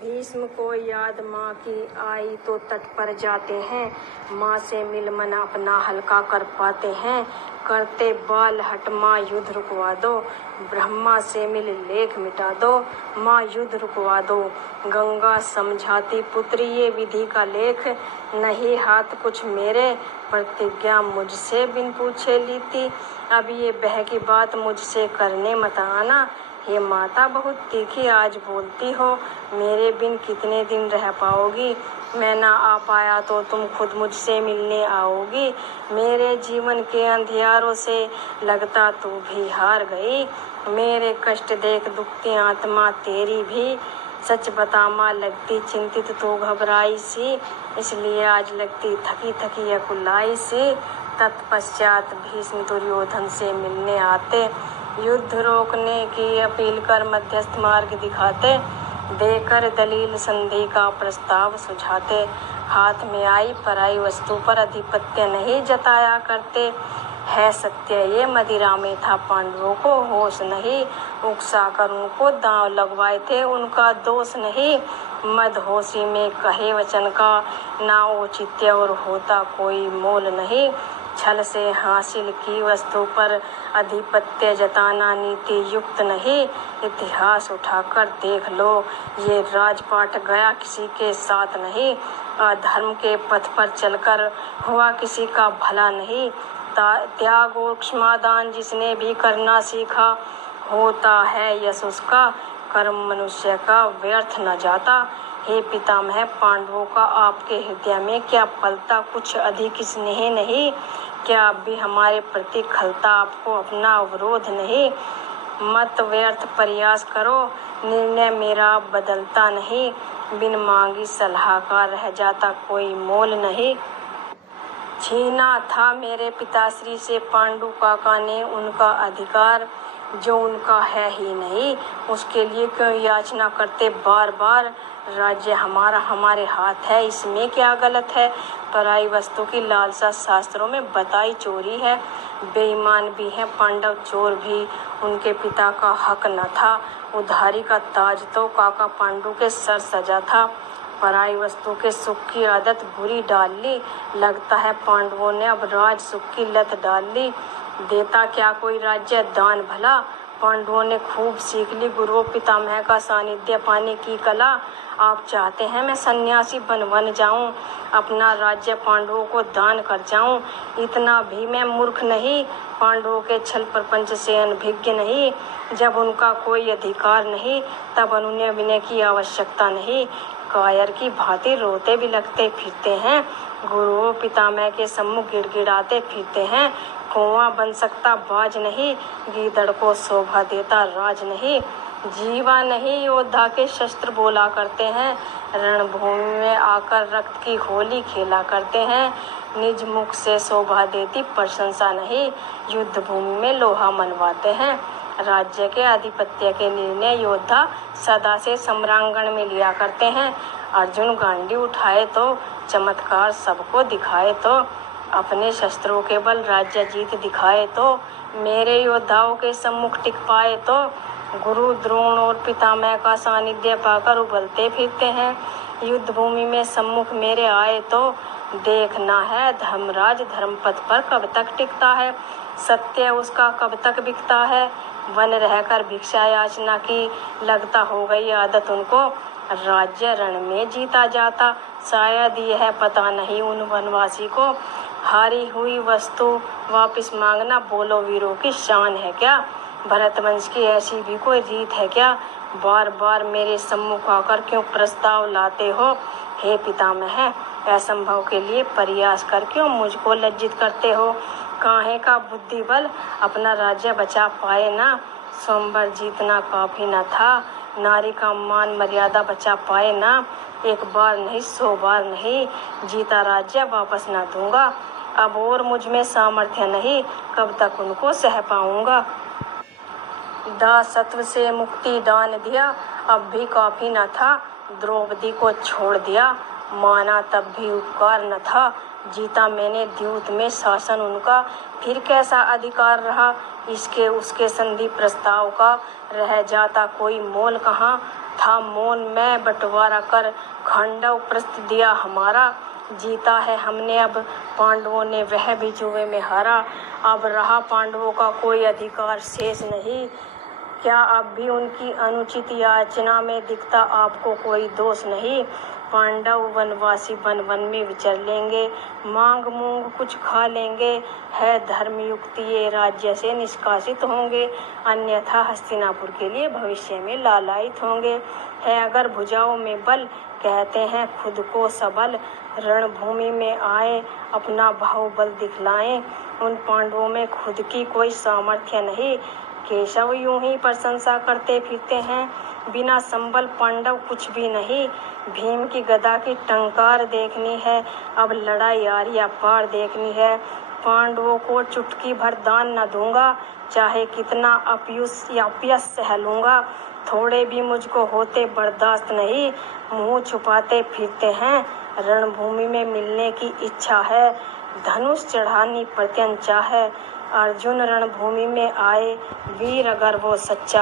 भीष्म को याद माँ की आई तो तट पर जाते हैं। माँ से मिल मन अपना हल्का कर पाते हैं। करते बाल हट माँ युद्ध रुकवा दो। ब्रह्मा से मिल लेख मिटा दो। माँ युद्ध रुकवा दो। गंगा समझाती पुत्री ये विधि का लेख। नहीं हाथ कुछ मेरे प्रतिज्ञा मुझसे बिन पूछे लीती। अब ये बह की बात मुझसे करने मत आना। हे माता बहुत तीखी आज बोलती हो। मेरे बिन कितने दिन रह पाओगी। मैं ना आ पाया तो तुम खुद मुझसे मिलने आओगी। मेरे जीवन के अंधियारों से लगता तू भी हार गई। मेरे कष्ट देख दुखती आत्मा तेरी भी। सच बता माँ लगती चिंतित तो घबराई सी। इसलिए आज लगती थकी थकी अकुलाई सी। तत्पश्चात भीष्म दुर्योधन से मिलने आते। युद्ध रोकने की अपील कर मध्यस्थ मार्ग दिखाते। देकर दलील संधि का प्रस्ताव सुझाते। हाथ में आई पराई वस्तु पर आधिपत्य नहीं जताया करते। है सत्य ये मदिरा में था पांडवों को होश नहीं। उकसा कर उनको दांव लगवाए थे उनका दोष नहीं। मदहोशी में कहे वचन का ना औचित्य और होता कोई मोल नहीं। छल से हासिल की वस्तु पर आधिपत्य जताना नीति युक्त नहीं। इतिहास उठाकर देख लो ये राजपाट गया किसी के साथ नहीं। अधर्म के पथ पर चलकर हुआ किसी का भला नहीं। त्याग और क्षमादान जिसने भी करना सीखा होता है यश उसका। कर्म मनुष्य का व्यर्थ न जाता। हे पितामह पांडवों का आपके हृदय में क्या पलता कुछ अधिक स्नेह नहीं। क्या अब भी हमारे प्रति खलता आपको अपना अवरोध नहीं। मत व्यर्थ प्रयास करो निर्णय मेरा बदलता नहीं। बिन मांगी सलाह का रह जाता कोई मोल नहीं। छीना था मेरे पिताश्री से पांडु काका ने उनका अधिकार जो उनका है ही नहीं। उसके लिए क्यों याचना करते बार बार। राज्य हमारा हमारे हाथ है इसमें क्या गलत है। पराई वस्तु की लालसा शास्त्रों में बताई चोरी है। बेईमान भी है पांडव चोर भी उनके पिता का हक न था। उधारी का ताज तो काका पांडु के सर सजा था। पराई वस्तु के सुख की आदत बुरी डाल ली। लगता है पांडवों ने अब राज सुख की लत डाल ली। देता क्या कोई राज्य दान भला। पांडवों ने खूब सीख ली गुरु पितामह का सानिध्य पाने की कला। आप चाहते हैं मैं सन्यासी बन जाऊं अपना राज्य पांडवों को दान कर जाऊं। इतना भी मैं मूर्ख नहीं पांडवों के छल प्रपंच से अनभिज्ञ नहीं। जब उनका कोई अधिकार नहीं तब अनुनय विनय की आवश्यकता नहीं। कायर की भांति रोते भी लगते फिरते हैं। गुरुओं पितामह के सम्मुख गिड़गिड़ाते फिरते हैं। कुआं बन सकता बाज नहीं। गीदड़ को शोभा देता राज नहीं। जीवा नहीं योद्धा के शस्त्र बोला करते हैं। रणभूमि में आकर रक्त की होली खेला करते हैं। निज मुख से शोभा देती प्रशंसा नहीं। युद्ध भूमि में लोहा मनवाते हैं। राज्य के आधिपत्य के निर्णय योद्धा सदा से सम्रांगण में लिया करते हैं। अर्जुन गांडी उठाए तो चमत्कार सबको दिखाए तो अपने शस्त्रों के बल राज्य जीत दिखाए तो मेरे योद्धाओं के सम्मुख टिक पाए तो गुरु द्रोण और पितामह का सानिध्य पाकर उबलते फिरते हैं। युद्ध भूमि में सम्मुख मेरे आए तो देखना है धर्मराज धर्मपथ पर कब तक टिकता है। सत्य उसका कब तक बिकता है। वन रहकर भिक्षा याचना की लगता हो गई आदत उनको। राज्य रण में जीता जाता शायद यह पता नहीं उन वनवासी को। हारी हुई वस्तु वापस मांगना बोलो वीरों की शान है क्या। भरतवंश की ऐसी भी कोई रीत है क्या। बार बार मेरे सम्मुख आकर क्यों प्रस्ताव लाते हो। हे पितामह असंभव के लिए प्रयास कर क्यों मुझको लज्जित करते हो। काहे का बुद्धि बल अपना राज्य बचा पाए ना। स्वयंवर जीतना काफी न था। नारी का मान मर्यादा बचा पाए ना। एक बार नहीं 100 बार नहीं जीता राज्य वापस न दूंगा। अब और मुझ में सामर्थ्य नहीं कब तक उनको सह पाऊंगा। दासत्व से मुक्ति दान दिया अब भी काफी न था। द्रौपदी को छोड़ दिया माना तब भी उपकार न था। जीता मैंने द्यूत में शासन उनका फिर कैसा अधिकार रहा। इसके उसके संधि प्रस्ताव का रह जाता कोई मोल कहाँ। था मौन में बंटवारा कर, खांडव प्रस्थ दिया हमारा। जीता है हमने अब, पांडवों ने वह भी जुए में हारा। अब रहा पांडवों का कोई अधिकार शेष नहीं, क्या अब भी उनकी अनुचित याचना में दिखता आपको कोई दोष नहीं। पांडव वनवासी वन वन में विचर लेंगे, मांग मूंग कुछ खा लेंगे, है धर्मयुक्त ये राज्य से निष्कासित होंगे, अन्यथा हस्तिनापुर के लिए भविष्य में लालायित होंगे। है अगर भुजाओं में बल, कहते हैं खुद को सबल, रणभूमि में आए अपना बाहुबल दिखलाएं, उन पांडवों में खुद की कोई सामर्थ्य नहीं। केशव यूं ही प्रशंसा करते फिरते हैं, बिना संबल पांडव कुछ भी नहीं। भीम की गदा की टंकार देखनी है, अब लड़ाई आर्या पार देखनी है। पांडवों को चुटकी भर दान न दूंगा, चाहे कितना अपयश सह लूंगा। थोड़े भी मुझको होते बर्दाश्त नहीं, मुंह छुपाते फिरते हैं। रणभूमि में मिलने की इच्छा है, धनुष चढ़ानी प्रत्यंचा है। अर्जुन रणभूमि में आए, वीर अगर वो सच्चा